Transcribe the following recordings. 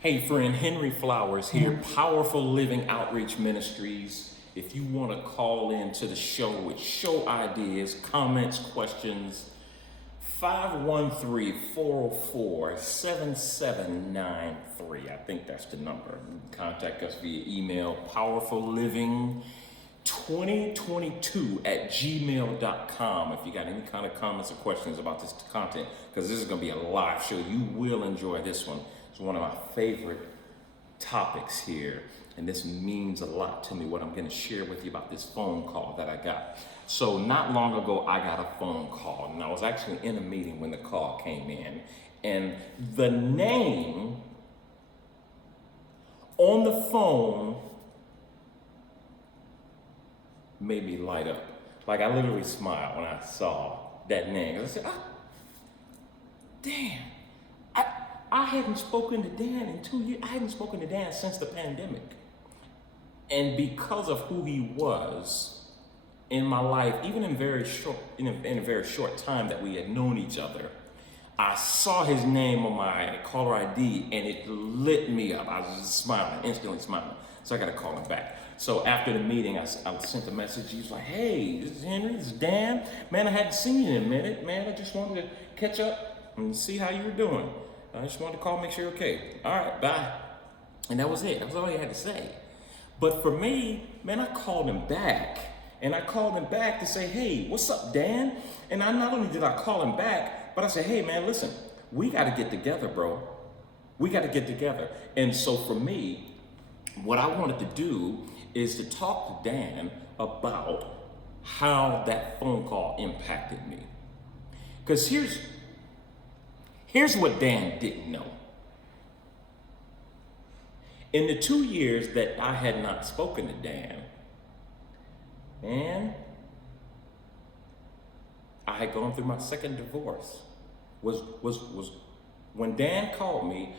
Hey friend, Henry Flowers here, Powerful Living Outreach Ministries. If you want to call in to the show with show ideas, comments, questions, 513-404-7793. I think that's the number. Contact us via email, powerfulliving2022@gmail.com. If you got any kind of comments or questions about this content, because this is going to be a live show, you will enjoy this one. It's one of my favorite topics here, and this means a lot to me, what I'm going to share with you about this phone call that I got. So not long ago, I got a phone call, and I was actually in a meeting when the call came in, and the name on the phone made me light up. Like, I literally smiled when I saw that name. I said, Dan. I hadn't spoken to Dan in 2 years. I hadn't spoken to Dan since the pandemic. And because of who he was in my life, even in a very short time that we had known each other, I saw his name on my caller ID and it lit me up. I was just smiling, instantly smiling. So I got to call him back. So after the meeting, I sent a message. He was like, hey, this is Henry, this is Dan. Man, I hadn't seen you in a minute. Man, I just wanted to catch up and see how you were doing. I just wanted to call, make sure you're okay. All right, bye. And that was it. That was all he had to say. But for me, man, I called him back. And I called him back to say, hey, what's up, Dan? And not only did I call him back, but I said, hey, man, listen, we got to get together, bro. We got to get together. And so for me, what I wanted to do is to talk to Dan about how that phone call impacted me. Because here's what Dan didn't know. In the 2 years that I had not spoken to Dan, man, I had gone through my second divorce. Was when Dan called me,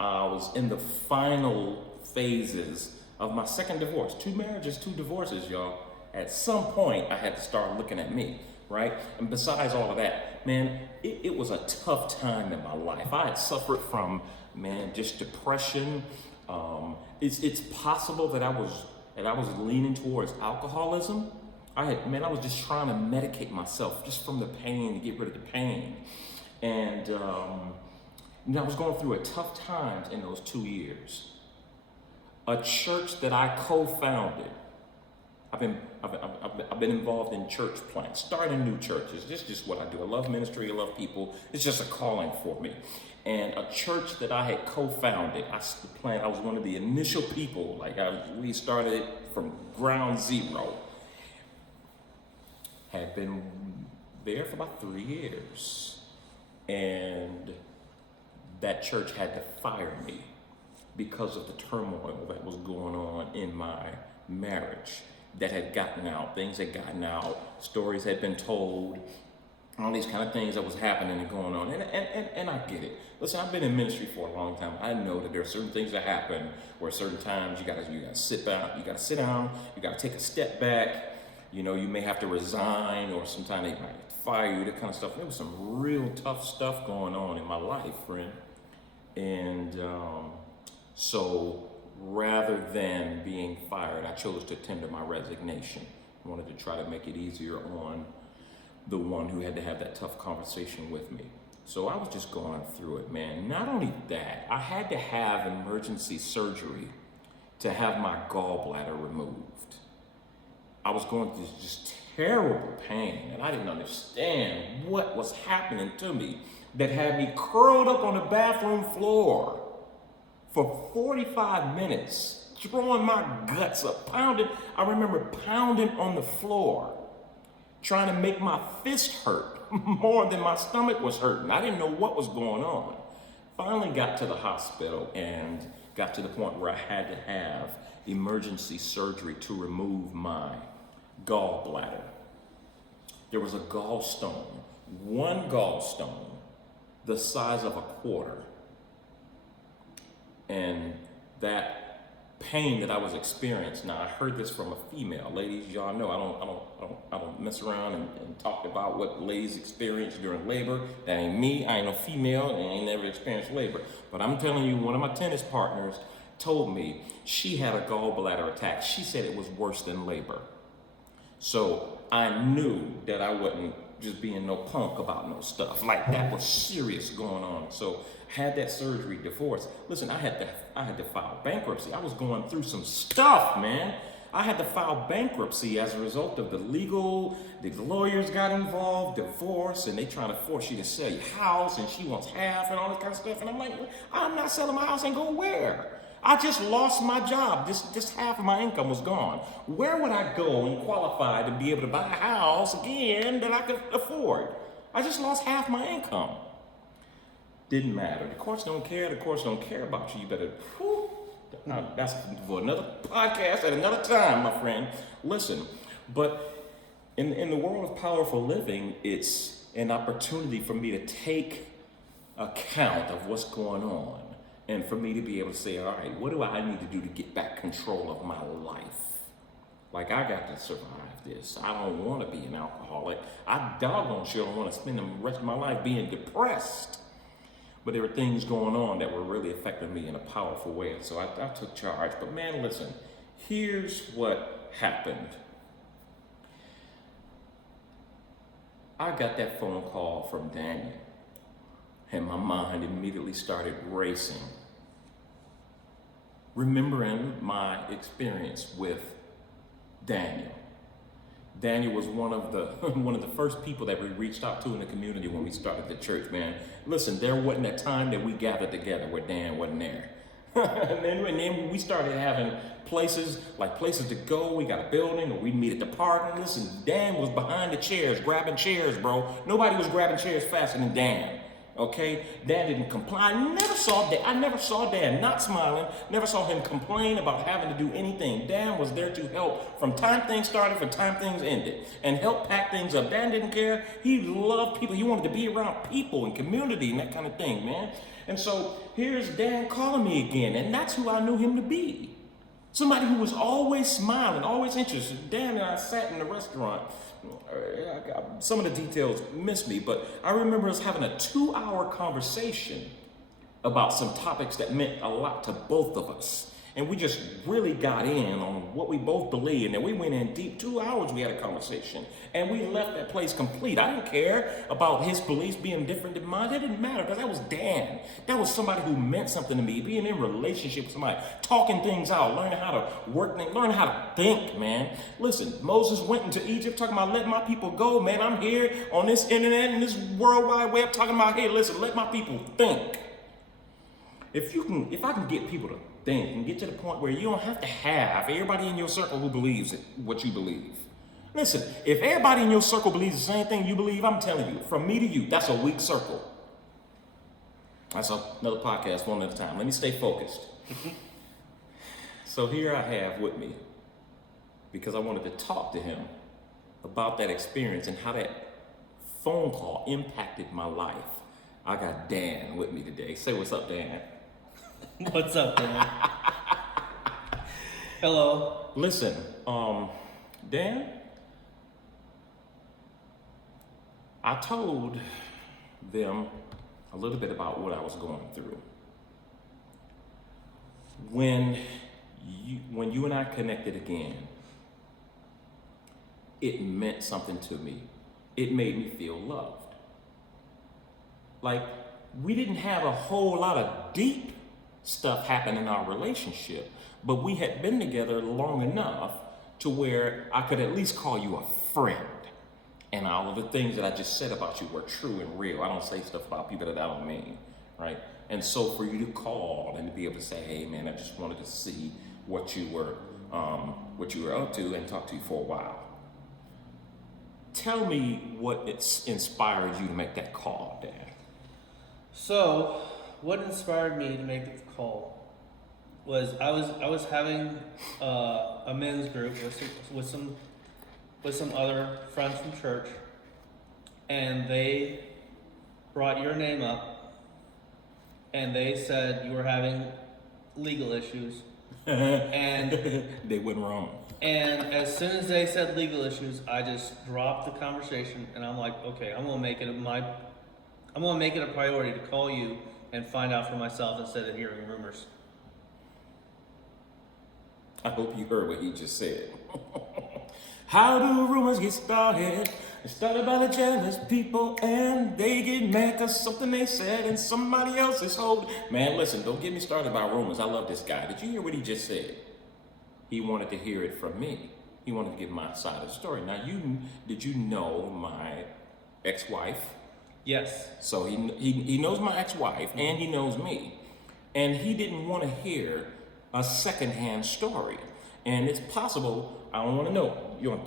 I was in the final phases of my second divorce. 2 marriages, 2 divorces, y'all. At some point, I had to start looking at me, right? And besides all of that, man, it was a tough time in my life. I had suffered from, man, just depression. It's possible that I was leaning towards alcoholism. I was just trying to medicate myself just from the pain, to get rid of the pain. And I was going through a tough times in those 2 years. A church that I co-founded. I've been involved in church plants, starting new churches. This is just what I do. I love ministry. I love people. It's just a calling for me. And a church that I had co-founded, I was one of the initial people. We started from ground zero. Had been there for about 3 years. And that church had to fire me because of the turmoil that was going on in my marriage. That had gotten out, things had gotten out, stories had been told, all these kind of things that was happening and going on. And I get it. Listen, I've been in ministry for a long time. I know that there are certain things that happen where certain times you gotta sit down, you gotta take a step back. You may have to resign, or sometimes they might fire you, that kind of stuff. There was some real tough stuff going on in my life, friend. And so rather than being fired, I chose to tender my resignation. I wanted to try to make it easier on the one who had to have that tough conversation with me. So I was just going through it, man. Not only that, I had to have emergency surgery to have my gallbladder removed. I was going through just terrible pain, and I didn't understand what was happening to me that had me curled up on the bathroom floor for 45 minutes, throwing my guts up, pounding. I remember pounding on the floor, trying to make my fist hurt more than my stomach was hurting. I didn't know what was going on. Finally got to the hospital and got to the point where I had to have emergency surgery to remove my gallbladder. There was a gallstone, one gallstone, the size of a quarter. And that pain that I was experiencing. Now I heard this from a female. Ladies, y'all know I don't mess around and talk about what ladies experience during labor. That ain't me. I ain't no female and I ain't never experienced labor. But I'm telling you, one of my tennis partners told me she had a gallbladder attack. She said it was worse than labor. So I knew that I wasn't just being no punk about no stuff. Like that was serious going on. So had that surgery, divorce. Listen, I had to file bankruptcy. I was going through some stuff, man. I had to file bankruptcy as a result of the lawyers got involved, divorce, and they trying to force you to sell your house, and she wants half and all this kind of stuff. And I'm like, I'm not selling my house and go where? I just lost my job. Just half of my income was gone. Where would I go and qualify to be able to buy a house again that I could afford? I just lost half my income. Didn't matter. The courts don't care. The courts don't care about you. You better, that's for another podcast at another time, my friend. Listen, but in the world of powerful living, it's an opportunity for me to take account of what's going on. And for me to be able to say, all right, what do I need to do to get back control of my life? Like, I got to survive this. I don't want to be an alcoholic. I doggone sure don't want to spend the rest of my life being depressed. But there were things going on that were really affecting me in a powerful way. So I took charge. But man, listen, here's what happened. I got that phone call from Daniel. And my mind immediately started racing, remembering my experience with Daniel. Daniel was one of the first people that we reached out to in the community when we started the church, man. Listen, there wasn't a time that we gathered together where Dan wasn't there. and then we started having places to go. We got a building, or we meet at the park. And listen, Dan was behind the chairs, grabbing chairs, bro. Nobody was grabbing chairs faster than Dan. Okay, Dan didn't complain. I never saw Dan not smiling. Never saw him complain about having to do anything. Dan was there to help from time things started, from time things ended, and help pack things up. Dan didn't care. He loved people. He wanted to be around people and community and that kind of thing, man. And so here's Dan calling me again, and that's who I knew him to be. Somebody who was always smiling, always interested. Dan and I sat in the restaurant. Some of the details miss me, but I remember us having a 2-hour conversation about some topics that meant a lot to both of us. And we just really got in on what we both believed. And we went in deep. 2 hours we had a conversation. And we left that place complete. I didn't care about his beliefs being different than mine. It didn't matter because that was Dan. That was somebody who meant something to me. Being in relationship with somebody, talking things out, learning how to work things, learning how to think, man. Listen, Moses went into Egypt talking about let my people go, man. I'm here on this internet and this World Wide Web talking about, hey, listen, let my people think. If I can get people to think and get to the point where you don't have to have everybody in your circle who believes what you believe. Listen, if everybody in your circle believes the same thing you believe, I'm telling you, from me to you, that's a weak circle. That's another podcast, one at a time. Let me stay focused. So here I have with me, because I wanted to talk to him about that experience and how that phone call impacted my life. I got Dan with me today. Say what's up, Dan. What's up, Dan? Hello. Listen, Dan, I told them a little bit about what I was going through. When you and I connected again, it meant something to me. It made me feel loved. Like, we didn't have a whole lot of deep stuff happen in our relationship, but we had been together long enough to where I could at least call you a friend. And all of the things that I just said about you were true and real. I don't say stuff about people that I don't mean, right? And so for you to call and to be able to say, hey man, I just wanted to see what you were up to and talk to you for a while. Tell me what inspired you to make that call, Dan. So, what inspired me to make the call was I was having a men's group with some other friends from church, and they brought your name up, and they said you were having legal issues And They went wrong. and as soon as they said legal issues, I just dropped the conversation, and I'm like, okay, I'm gonna make it a priority to call you and find out for myself instead of hearing rumors. I hope you heard what he just said. How do rumors get started? It started by the jealous people, and they get mad cause something they said and somebody else is holding. Man, listen, don't get me started about rumors. I love this guy. Did you hear what he just said? He wanted to hear it from me. He wanted to get my side of the story. Now, did you know my ex-wife? Yes. So he knows my ex-wife and he knows me. And he didn't want to hear a secondhand story. And it's possible, I don't want to know.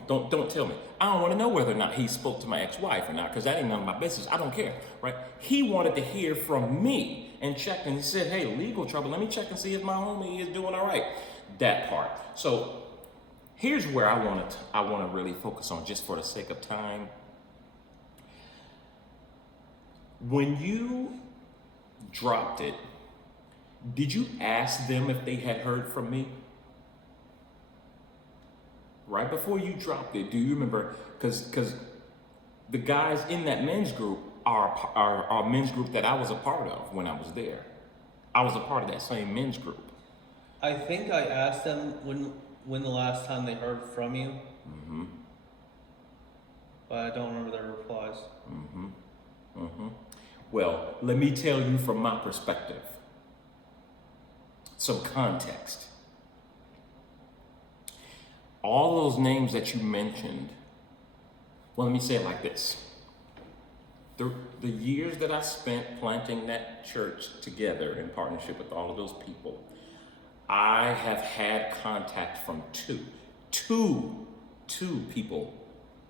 Don't tell me. I don't want to know whether or not he spoke to my ex-wife or not, because that ain't none of my business. I don't care, right? He wanted to hear from me and checked, and he said, hey, legal trouble, let me check and see if my homie is doing all right. That part. So here's where I want to really focus on, just for the sake of time. When you dropped it, did you ask them if they had heard from me? Right before you dropped it, do you remember? Because the guys in that men's group are men's group that I was a part of when I was there. I was a part of that same men's group. I think I asked them when the last time they heard from you. Mm-hmm. But I don't remember their replies. Mm-hmm. Mm-hmm. Well, let me tell you from my perspective. Some context. All those names that you mentioned, well, let me say it like this. The years that I spent planting that church together in partnership with all of those people, I have had contact from two people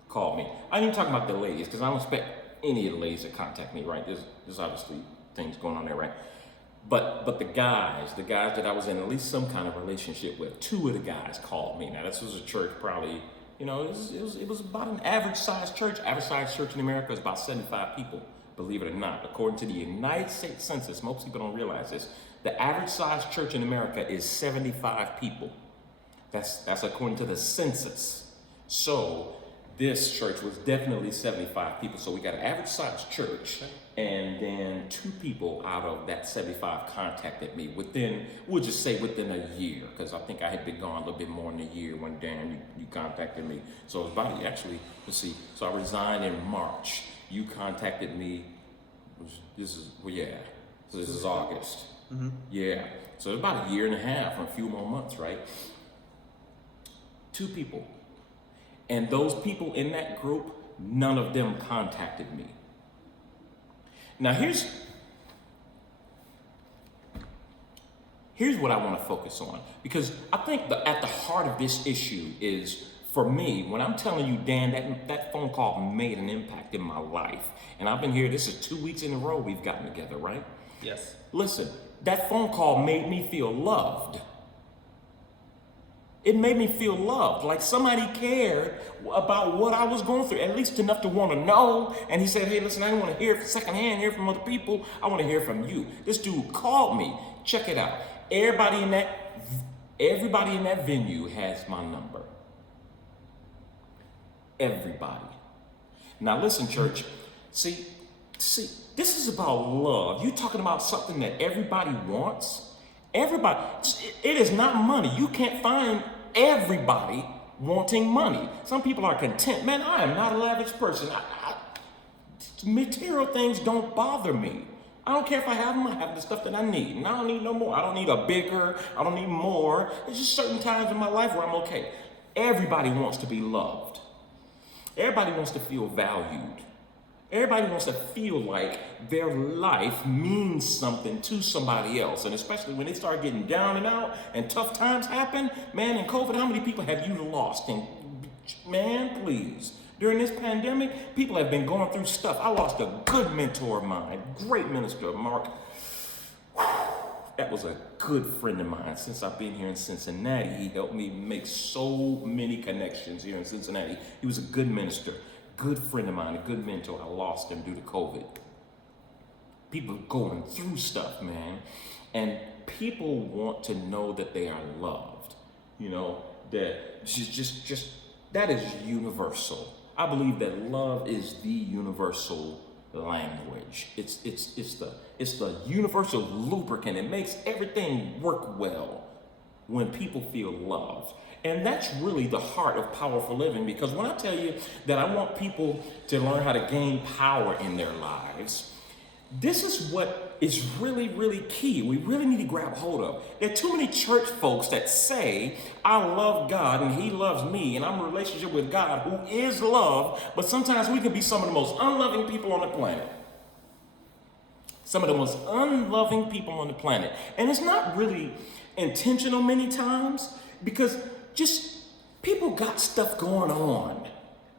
call me. I ain't even talking about the ladies, because I don't expect any of the ladies to contact me, right? There's obviously things going on there, right? But the guys that I was in at least some kind of relationship with, two of the guys called me. Now, this was a church probably, it was about an average sized church. Average sized church in America is about 75 people, believe it or not. According to the United States Census, most people don't realize this, the average sized church in America is 75 people. That's according to the census. So this church was definitely 75 people. So we got an average sized church, and then two people out of that 75 contacted me we'll just say within a year, because I think I had been gone a little bit more than a year when Dan, you contacted me. So it was about, actually, let's see. So I resigned in March. You contacted me, so this is August. Mm-hmm. Yeah. So it's about a year and a half, or a few more months, right? Two people. And those people in that group, none of them contacted me. Now here's what I want to focus on, because I think at the heart of this issue is, for me, when I'm telling you, Dan, that phone call made an impact in my life. And I've been here, this is 2 weeks in a row we've gotten together, right? Yes. Listen, that phone call made me feel loved. It made me feel loved, like somebody cared about what I was going through, at least enough to want to know. And he said, hey, listen, I don't want to hear secondhand, hear from other people. I want to hear from you. This dude called me. Check it out. Everybody in that venue has my number. Everybody. Now listen, church. See, this is about love. You're talking about something that everybody wants. Everybody, it is not money. You can't find everybody wanting money. Some people are content. Man, I am not a lavish person. Material things don't bother me. I don't care if I have them. I have the stuff that I need. And I don't need no more. I don't need a bigger. I don't need more. There's just certain times in my life where I'm okay. Everybody wants to be loved. Everybody wants to feel valued. Everybody wants to feel like their life means something to somebody else. And especially when they start getting down and out and tough times happen, man, in COVID, how many people have you lost? And man, please, during this pandemic, people have been going through stuff. I lost a good mentor of mine, great minister, Mark. That was a good friend of mine. Since I've been here in Cincinnati, he helped me make so many connections here in Cincinnati. He was a good minister. Good friend of mine, a good mentor. I lost him due to COVID. People going through stuff, man. And people want to know that they are loved. You know, that just that is universal. I believe that love is the universal language. It's the universal lubricant. It makes everything work well when people feel loved. And that's really the heart of powerful living, because when I tell you that I want people to learn how to gain power in their lives, this is what is really, really key. We really need to grab hold of. There are too many church folks that say, I love God and he loves me and I'm in a relationship with God who is love, but sometimes we can be some of the most unloving people on the planet. Some of the most unloving people on the planet. And it's not really intentional many times, because just people got stuff going on.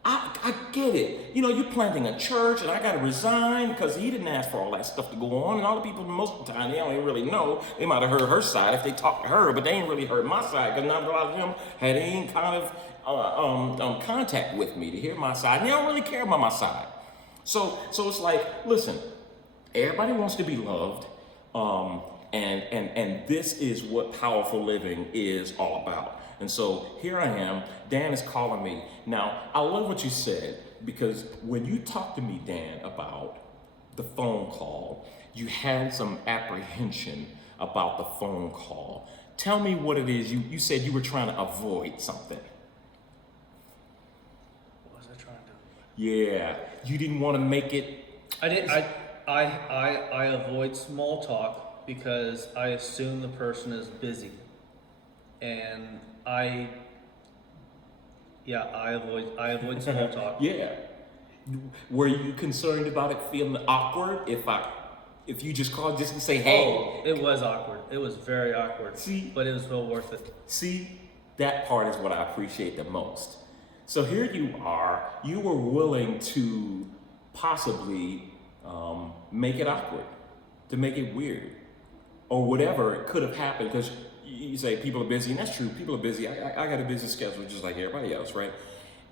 I get it. You know, you're planting a church and I got to resign because he didn't ask for all that stuff to go on. And all the people, most of the time, they don't even really know. They might have heard her side if they talked to her, but they ain't really heard my side, because not a lot of them had any kind of contact with me to hear my side. And they don't really care about my side. So it's like, listen, everybody wants to be loved. And this is what powerful living is all about. And so here I am, Dan is calling me. Now, I love what you said, because when you talked to me, Dan, about the phone call, you had some apprehension about the phone call. Tell me what it is. You said you were trying to avoid something. What was I trying to avoid? Yeah, you didn't want to make it. I avoid small talk because I assume the person is busy. And I avoid small talk. Yeah. Were you concerned about it feeling awkward if you just called just to say, hey? Oh, it was awkward. It was very awkward. See? But it was well worth it. See, that part is what I appreciate the most. So here you are, you were willing to possibly make it awkward, to make it weird, or whatever it could have happened, because you say people are busy, and that's true. People are busy. I got a busy schedule just like everybody else, right?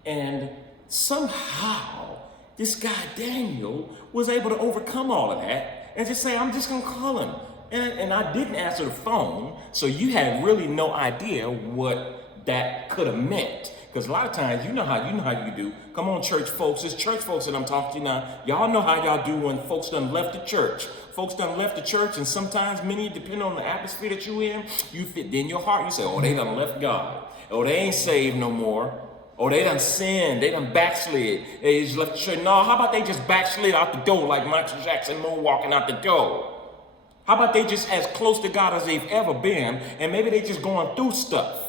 And somehow this guy Daniel was able to overcome all of that and just say, I'm just gonna call him. And I didn't answer the phone, so you had really no idea what that could have meant. Because a lot of times, you know how you do. Come on, church folks. It's church folks that I'm talking to now. Y'all know how y'all do when folks done left the church. Folks done left the church, and sometimes many, depending on the atmosphere that you in, you fit in your heart. You say, oh, they done left God. Oh, they ain't saved no more. Oh, they done sinned. They done backslid. They just left the church. No, how about they just backslid out the door like Michael Jackson moonwalking out the door? How about they just as close to God as they've ever been, and maybe they just going through stuff?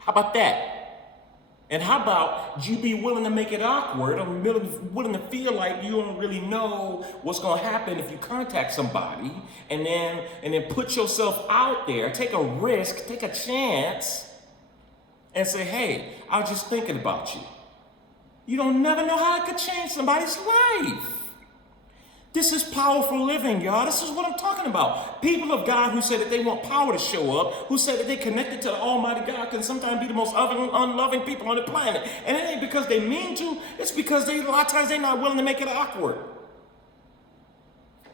How about that? And how about you be willing to make it awkward, or willing to feel like you don't really know what's going to happen if you contact somebody, and then put yourself out there, take a risk, take a chance, and say, hey, I was just thinking about you. You don't never know how it could change somebody's life. This is powerful living, y'all. This is what I'm talking about. People of God who say that they want power to show up, who say that they connected to the Almighty God, can sometimes be the most unloving people on the planet. And it ain't because they mean to, it's because a lot of times they're not willing to make it awkward.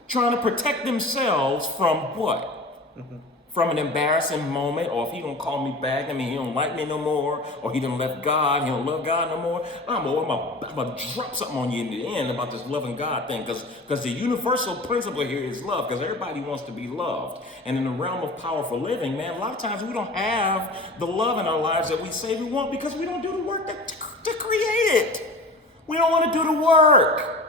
Trying to protect themselves from what? Mm-hmm. From an embarrassing moment, or if he don't call me back, I mean, he don't like me no more, or he done left God, he don't love God no more. I'm gonna drop something on you in the end about this loving God thing, because the universal principle here is love, because everybody wants to be loved. And in the realm of powerful living, man, a lot of times we don't have the love in our lives that we say we want, because we don't do the work to create it. We don't want to do the work.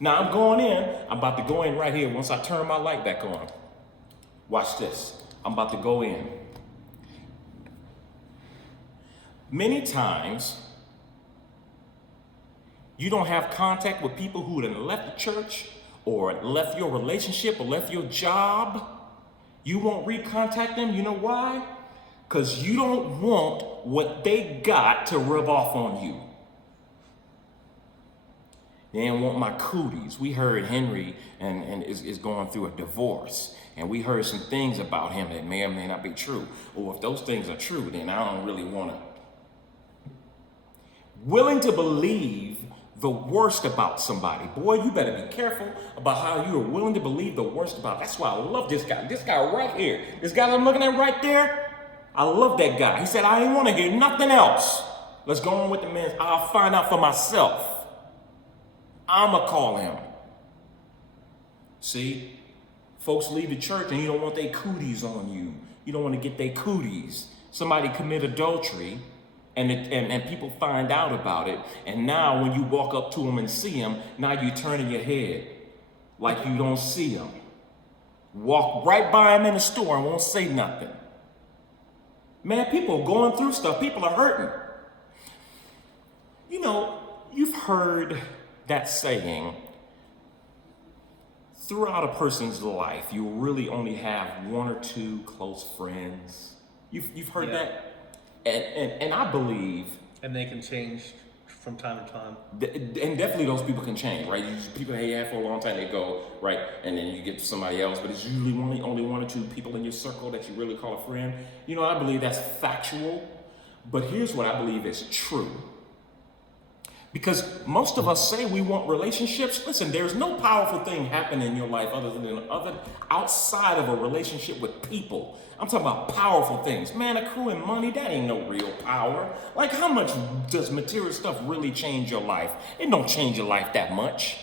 Now I'm going in, I'm about to go in right here once I turn my light back on. Watch this. I'm about to go in. Many times, you don't have contact with people who have left the church, or left your relationship, or left your job. You won't recontact them. You know why? Because you don't want what they got to rub off on you. They don't want my cooties. We heard Henry and is going through a divorce. And we heard some things about him that may or may not be true. Or if those things are true, then I don't really want to. Willing to believe the worst about somebody. Boy, you better be careful about how you are willing to believe the worst about. That's why I love this guy. This guy right here. This guy I'm looking at right there. I love that guy. He said, I ain't want to hear nothing else. Let's go on with the man. I'll find out for myself. I'ma call him. See? Folks leave the church and you don't want their cooties on you. You don't want to get their cooties. Somebody commit adultery. And people find out about it. And now when you walk up to them and see them, now you turning your head like you don't see them. Walk right by them in the store and won't say nothing. Man, people are going through stuff. People are hurting. You know, you've heard that saying, throughout a person's life, you really only have one or two close friends. You've heard that? And I believe, And they can change from time to time. and definitely those people can change, right? People that you have for a long time, they go, right? And then you get to somebody else, but it's usually only one or two people in your circle that you really call a friend. You know, I believe that's factual, but here's what I believe is true. Because most of us say we want relationships. Listen, there's no powerful thing happening in your life outside of a relationship with people. I'm talking about powerful things. Man, accruing money, that ain't no real power. Like, how much does material stuff really change your life? It don't change your life that much.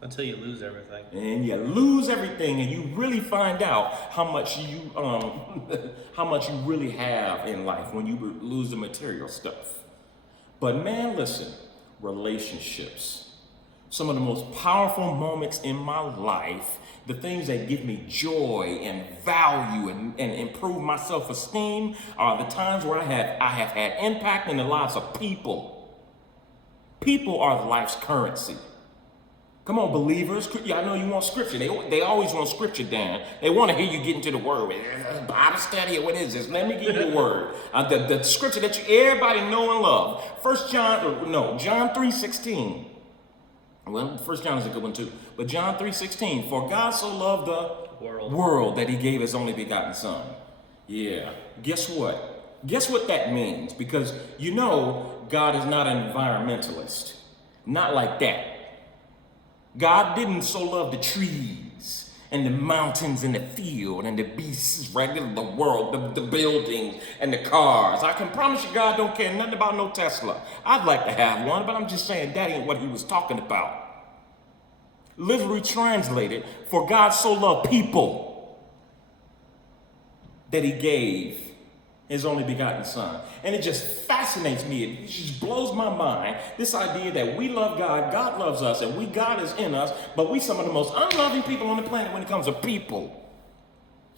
Until you lose everything. And you lose everything, and you really find out how much you really have in life when you lose the material stuff. But man, listen, relationships, some of the most powerful moments in my life, the things that give me joy and value and improve my self-esteem are the times where I have had impact in the lives of people. People are life's currency. Come on, believers. Yeah, I know you want scripture. They always want scripture, Dan. They want to hear you get into the word. Bible study, what is this? Let me give you the word. The scripture that everybody know and love. John 3:16. Well, 1 John is a good one too. But John 3:16. For God so loved the world that he gave his only begotten son. Yeah. Guess what? Guess what that means? Because you know God is not an environmentalist. Not like that. God didn't so love the trees and the mountains and the field and the beasts, right? The world, the buildings and the cars. I can promise you God don't care nothing about no Tesla. I'd like to have one, but I'm just saying that ain't what he was talking about. Literally translated, for God so loved people that he gave his only begotten son. And it just fascinates me. It just blows my mind. This idea that we love God, God loves us, and God is in us, but we some of the most unloving people on the planet when it comes to people.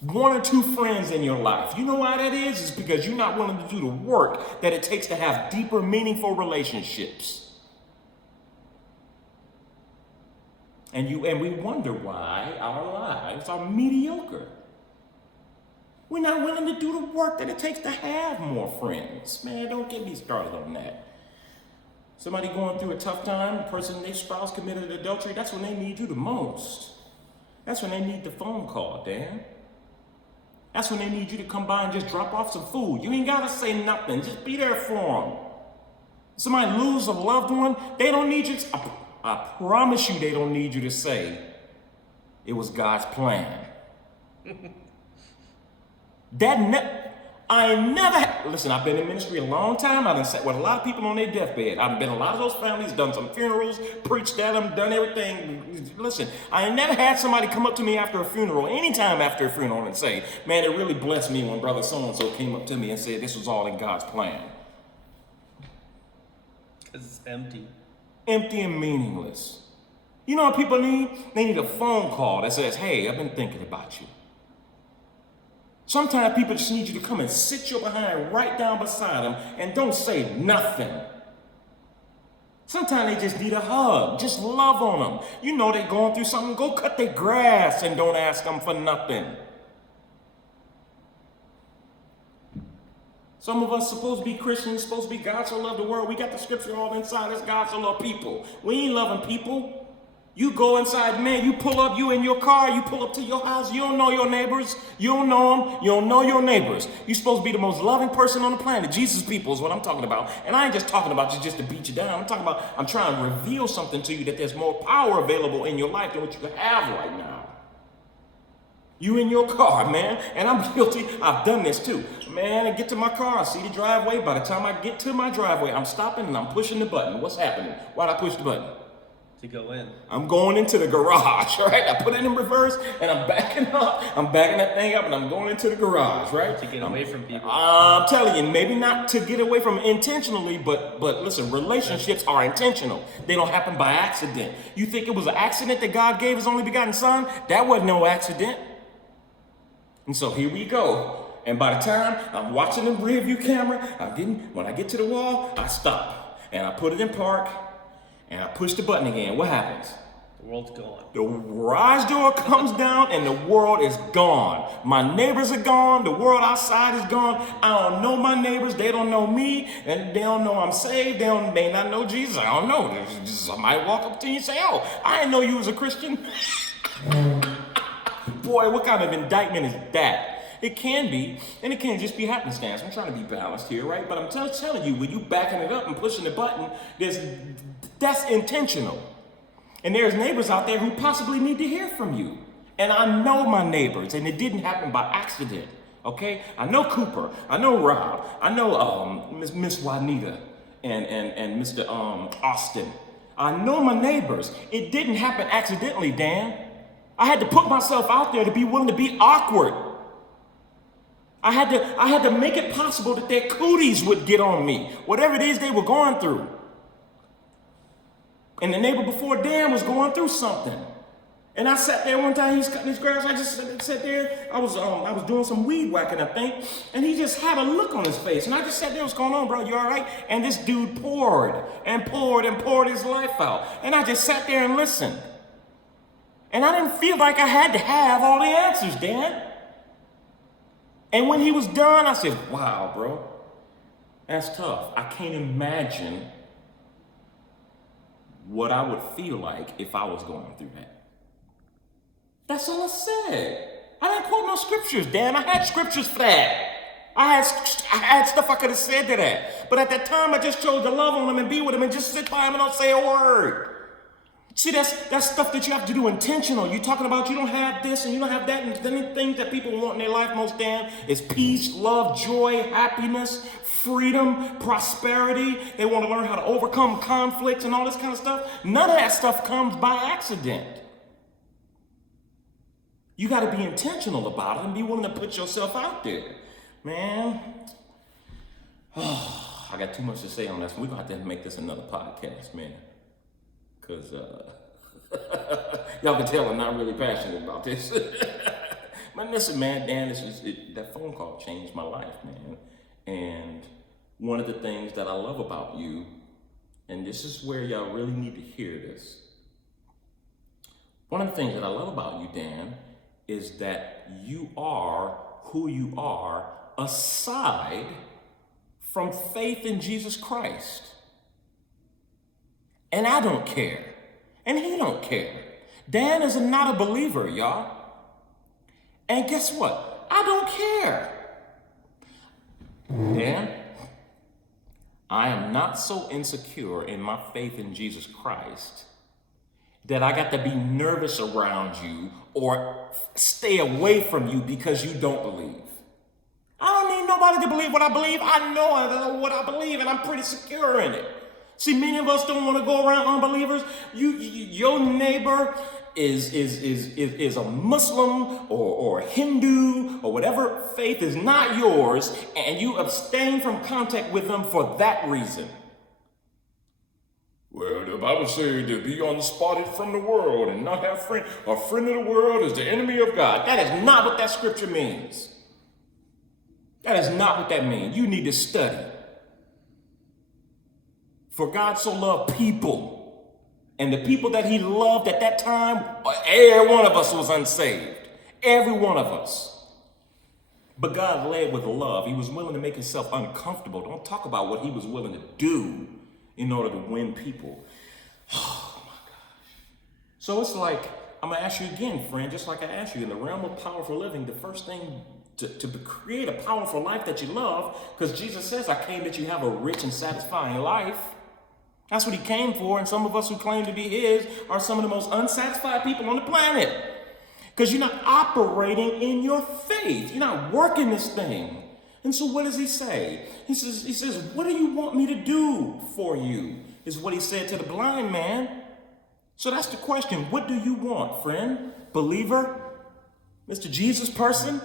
One or two friends in your life. You know why that is? It's because you're not willing to do the work that it takes to have deeper, meaningful relationships. And we wonder why our lives are mediocre. We're not willing to do the work that it takes to have more friends. Man, don't get me started on that. Somebody going through a tough time, the person, their spouse committed adultery, that's when they need you the most. That's when they need the phone call, Dan. That's when they need you to come by and just drop off some food. You ain't got to say nothing. Just be there for them. Somebody lose a loved one, they don't need you to, I promise you they don't need you to say, it was God's plan. Listen, I've been in ministry a long time. I've sat with a lot of people on their deathbed. I've been in a lot of those families, done some funerals, preached at them, done everything. Listen, I ain't never had somebody come up to me after a funeral, anytime after a funeral, and say, man, it really blessed me when brother so-and-so came up to me and said this was all in God's plan. Because it's empty. Empty and meaningless. You know what people need? They need a phone call that says, hey, I've been thinking about you. Sometimes people just need you to come and sit your behind right down beside them and don't say nothing. Sometimes they just need a hug. Just love on them. You know they're going through something. Go cut their grass and don't ask them for nothing. Some of us supposed to be Christians, supposed to be God so loved the world. We got the scripture all inside us. God so love people. We ain't loving people. You go inside, man, you pull up, you in your car, you pull up to your house, you don't know your neighbors, you don't know them, you don't know your neighbors. You're supposed to be the most loving person on the planet. Jesus people is what I'm talking about. And I ain't just talking about you just to beat you down. I'm talking about, I'm trying to reveal something to you that there's more power available in your life than what you have right now. You in your car, man, and I'm guilty. I've done this too. Man, I get to my car, I see the driveway. By the time I get to my driveway, I'm stopping and I'm pushing the button. What's happening? Why'd I push the button? To go in. I'm going into the garage, right? I put it in reverse and I'm backing up. I'm backing that thing up and I'm going into the garage, right? To get away from people. I'm telling you, maybe not to get away from intentionally, but listen, relationships are intentional. They don't happen by accident. You think it was an accident that God gave his only begotten son? That wasn't no accident. And so here we go. And by the time I'm watching the rear view camera, when I get to the wall, I stop and I put it in park. And I push the button again. What happens? The world's gone. The garage door comes down and the world is gone. My neighbors are gone. The world outside is gone. I don't know my neighbors. They don't know me. And they don't know I'm saved. They may not know Jesus. I don't know. Somebody walk up to you and say, oh, I didn't know you was a Christian. Boy, what kind of indictment is that? It can be, and it can't just be happenstance. I'm trying to be balanced here, right? But I'm telling you, when you backing it up and pushing the button, that's intentional. And there's neighbors out there who possibly need to hear from you. And I know my neighbors, and it didn't happen by accident, okay? I know Cooper, I know Rob, I know Miss Juanita and Mr. Austin. I know my neighbors. It didn't happen accidentally, Dan. I had to put myself out there to be willing to be awkward. I had to make it possible that their cooties would get on me, whatever it is they were going through. And the neighbor before Dan was going through something. And I sat there one time, he was cutting his grass, I just sat there, I was doing some weed whacking, I think, and he just had a look on his face. And I just sat there, what's going on, bro, you all right? And this dude poured and poured and poured his life out. And I just sat there and listened. And I didn't feel like I had to have all the answers, Dan. And when he was done, I said, wow, bro, that's tough. I can't imagine what I would feel like if I was going through that. That's all I said. I didn't quote no scriptures, Dan. I had scriptures for that. I had stuff I could have said to that. But at that time, I just chose to love on him and be with him and just sit by him and don't say a word. See, that's stuff that you have to do intentional. You're talking about you don't have this and you don't have that, and the things that people want in their life most, Dan, is peace, love, joy, happiness, freedom, prosperity. They want to learn how to overcome conflicts and all this kind of stuff. None of that stuff comes by accident. You got to be intentional about it and be willing to put yourself out there. Man, I got too much to say on this. We're going to have to make this another podcast, man. Because y'all can tell I'm not really passionate about this. But listen, man, Dan, that phone call changed my life, man. And one of the things that I love about you, and this is where y'all really need to hear this. One of the things that I love about you, Dan, is that you are who you are aside from faith in Jesus Christ. And I don't care. And he don't care. Dan is not a believer, y'all. And guess what? I don't care. Dan, I am not so insecure in my faith in Jesus Christ that I got to be nervous around you or stay away from you because you don't believe. I don't need nobody to believe what I believe. I know what I believe, and I'm pretty secure in it. See, many of us don't want to go around unbelievers. Your neighbor is a Muslim or Hindu or whatever faith is not yours, and you abstain from contact with them for that reason. Well, the Bible says to be unspotted from the world and not have friend. A friend of the world is the enemy of God. That is not what that scripture means. That is not what that means. You need to study. For God so loved people, and the people that he loved at that time, every one of us was unsaved. Every one of us. But God led with love. He was willing to make himself uncomfortable. Don't talk about what he was willing to do in order to win people. Oh my gosh. So it's like, I'm gonna ask you again, friend, just like I asked you, in the realm of powerful living, the first thing to create a powerful life that you love, because Jesus says, I came that you have a rich and satisfying life. That's what he came for, and some of us who claim to be his are some of the most unsatisfied people on the planet. Because you're not operating in your faith. You're not working this thing. And so what does he say? He says, what do you want me to do for you? Is what he said to the blind man. So that's the question. What do you want, friend? Believer? Mr. Jesus person?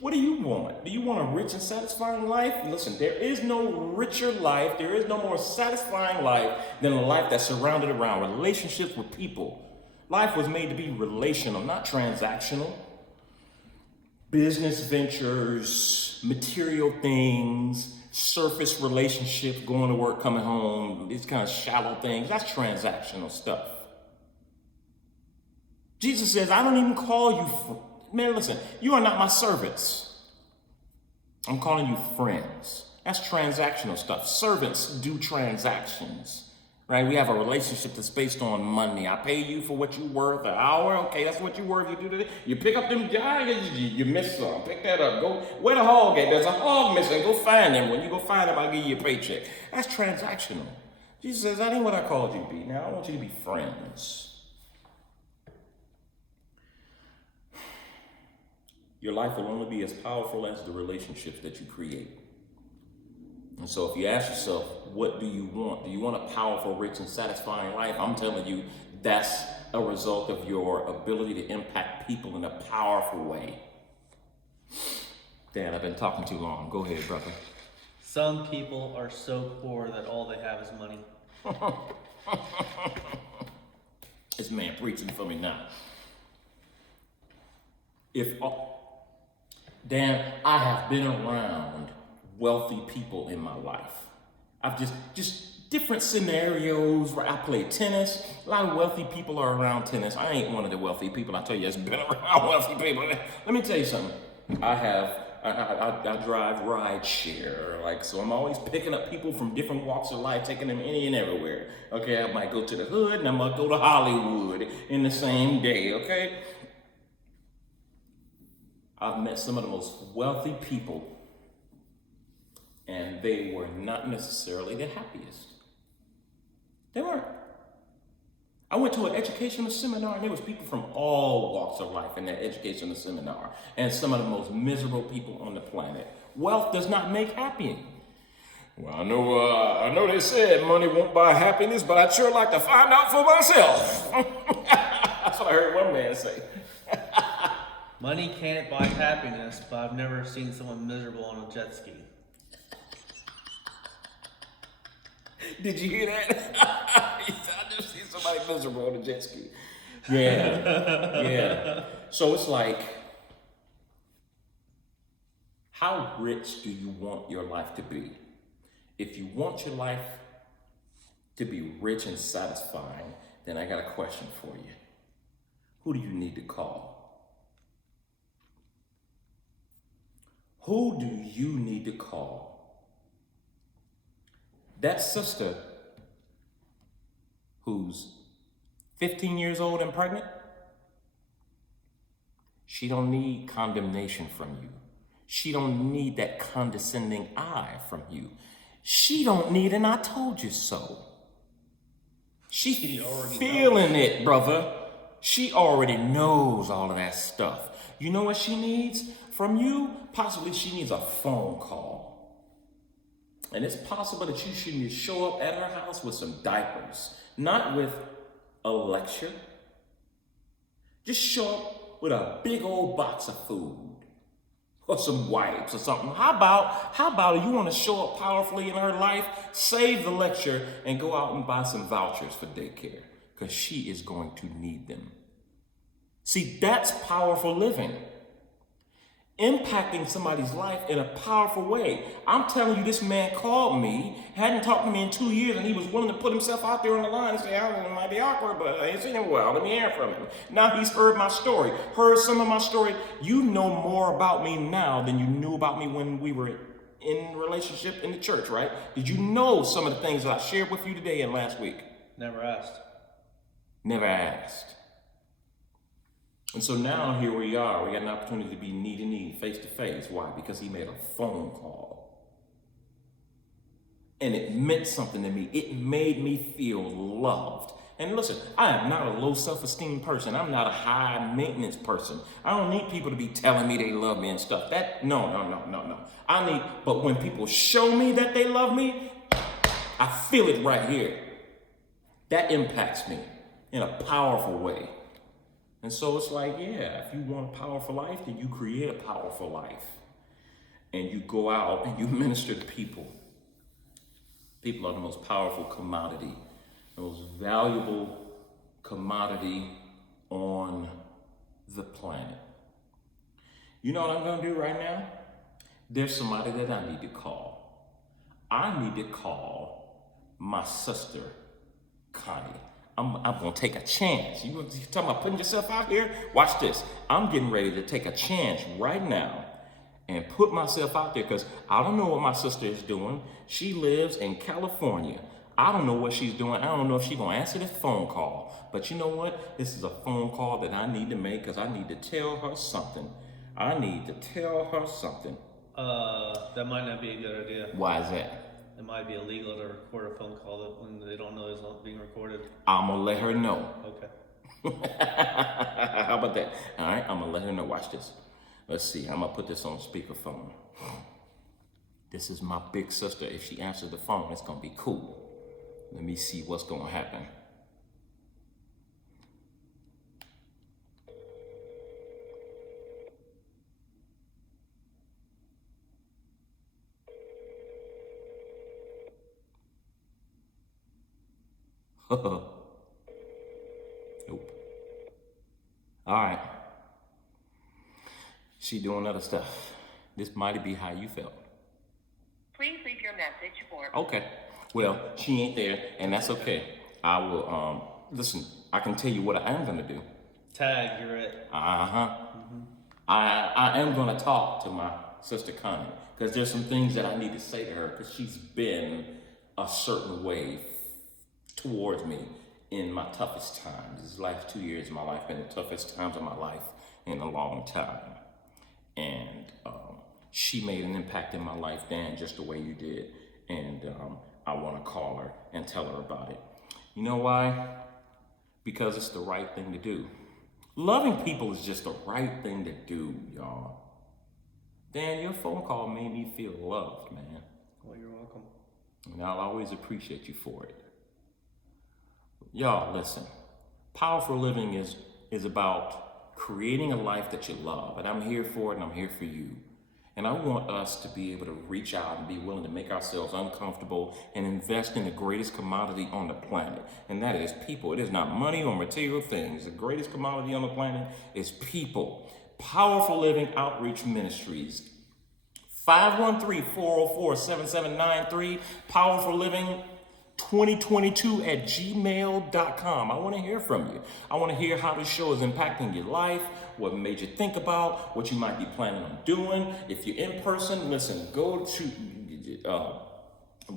What do you want? Do you want a rich and satisfying life? Listen, there is no richer life, there is no more satisfying life than a life that's surrounded around relationships with people. Life was made to be relational, not transactional. Business ventures, material things, surface relationships, going to work, coming home, these kind of shallow things, that's transactional stuff. Jesus says, I don't even call you man, listen, you are not my servants. I'm calling you friends. That's transactional stuff. Servants do transactions, right? We have a relationship that's based on money. I pay you for what you're worth an hour. Okay, that's what you're worth. You do that. You pick up them guys, you miss some. Pick that up. Go where the hog at? There's a hog missing. Go find him. When you go find him, I'll give you a paycheck. That's transactional. Jesus says, that ain't what I called you to be. Now I want you to be friends. Your life will only be as powerful as the relationships that you create. And so if you ask yourself, what do you want? Do you want a powerful, rich, and satisfying life? I'm telling you, that's a result of your ability to impact people in a powerful way. Dan, I've been talking too long. Go ahead, brother. Some people are so poor that all they have is money. This man preaching for me now. Dan, I have been around wealthy people in my life. I've just different scenarios where I play tennis. A lot of wealthy people are around tennis. I ain't one of the wealthy people. I tell you, I've been around wealthy people. Let me tell you something. I drive ride share, so I'm always picking up people from different walks of life, taking them any and everywhere. Okay, I might go to the hood and I might go to Hollywood in the same day, okay? I've met some of the most wealthy people, and they were not necessarily the happiest. They weren't. I went to an educational seminar, and there was people from all walks of life in that educational seminar, and some of the most miserable people on the planet. Wealth does not make happy. Well, I know they said money won't buy happiness, but I'd sure like to find out for myself. That's what I heard one man say. Money can't buy happiness, but I've never seen someone miserable on a jet ski. Did you hear that? I've never seen somebody miserable on a jet ski. Yeah. So it's like, how rich do you want your life to be? If you want your life to be rich and satisfying, then I got a question for you. Who do you need to call? Who do you need to call? That sister who's 15 years old and pregnant, she don't need condemnation from you. She don't need that condescending eye from you. She don't need an I told you so. She's feeling it, brother. She already knows all of that stuff. You know what she needs from you? Possibly she needs a phone call. And it's possible that you should need to show up at her house with some diapers, not with a lecture. Just show up with a big old box of food or some wipes or something. How about you want to show up powerfully in her life, save the lecture, and go out and buy some vouchers for daycare, because she is going to need them. See, that's powerful living. Impacting somebody's life in a powerful way. I'm telling you, this man called me, hadn't talked to me in 2 years, and he was willing to put himself out there on the line and say, it might be awkward, but I ain't seen him well. Let me hear from him. Now he's heard my story, heard some of my story. You know more about me now than you knew about me when we were in relationship in the church, right? Did you know some of the things that I shared with you today and last week? Never asked. Never asked. And so now here we are. We got an opportunity to be knee to knee, face to face. Why? Because he made a phone call. And it meant something to me. It made me feel loved. And listen, I am not a low self-esteem person. I'm not a high maintenance person. I don't need people to be telling me they love me and stuff. No. But when people show me that they love me, I feel it right here. That impacts me in a powerful way. And so it's like, yeah, if you want a powerful life, then you create a powerful life. And you go out and you minister to people. People are the most powerful commodity, the most valuable commodity on the planet. You know what I'm going to do right now? There's somebody that I need to call. I need to call my sister, Connie. I'm going to take a chance. You talking about putting yourself out here? Watch this. I'm getting ready to take a chance right now and put myself out there because I don't know what my sister is doing. She lives in California. I don't know what she's doing. I don't know if she's going to answer this phone call. But you know what? This is a phone call that I need to make because I need to tell her something. That might not be a good idea. Why is that? It might be illegal to record a phone call that when they don't know it's not being recorded. I'm going to let her know. Okay. How about that? All right, I'm going to let her know. Watch this. Let's see. I'm going to put this on speakerphone. This is my big sister. If she answers the phone, it's going to be cool. Let me see what's going to happen. Nope. All right. She doing other stuff. This might be how you felt. Please leave your message for. Okay. Well, she ain't there, and that's okay. I will, listen, I can tell you what I am going to do. Tag, you're it. I am going to talk to my sister Connie, because there's some things that I need to say to her, because she's been a certain way towards me in my toughest times. These last 2 years of my life been the toughest times of my life in a long time. And she made an impact in my life then, just the way you did. And I want to call her and tell her about it. You know why? Because it's the right thing to do. Loving people is just the right thing to do, y'all. Dan, your phone call made me feel loved, man. Well, you're welcome. And I'll always appreciate you for it. Y'all, listen. Powerful living is about creating a life that you love. And I'm here for it, and I'm here for you. And I want us to be able to reach out and be willing to make ourselves uncomfortable and invest in the greatest commodity on the planet. And that is people. It is not money or material things. The greatest commodity on the planet is people. Powerful Living Outreach Ministries. 513-404-7793. Powerful Living 2022 at gmail.com. I want to hear from you. I want to hear how this show is impacting your life, what made you think about, what you might be planning on doing. If you're in person, listen, go to,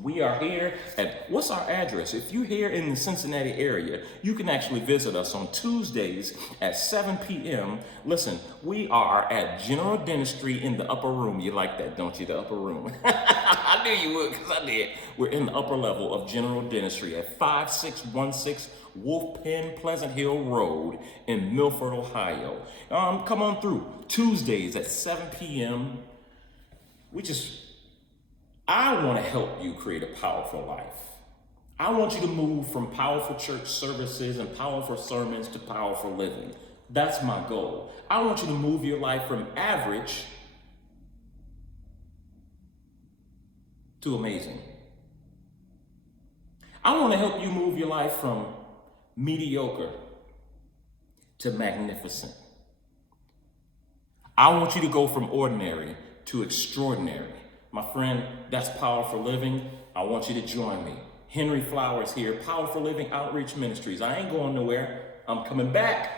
we are here at, what's our address? If you're here in the Cincinnati area, you can actually visit us on Tuesdays at 7 p.m. Listen, we are at General Dentistry in the upper room. You like that, don't you? The upper room. I knew you would, because I did. We're in the upper level of General Dentistry at 5616 Wolf Pen Pleasant Hill Road in Milford, Ohio. Come on through. Tuesdays at 7 p.m. I want to help you create a powerful life. I want you to move from powerful church services and powerful sermons to powerful living. That's my goal. I want you to move your life from average to amazing. I want to help you move your life from mediocre to magnificent. I want you to go from ordinary to extraordinary. My friend, that's Powerful Living. I want you to join me. Henry Flowers here, Powerful Living Outreach Ministries. I ain't going nowhere. I'm coming back.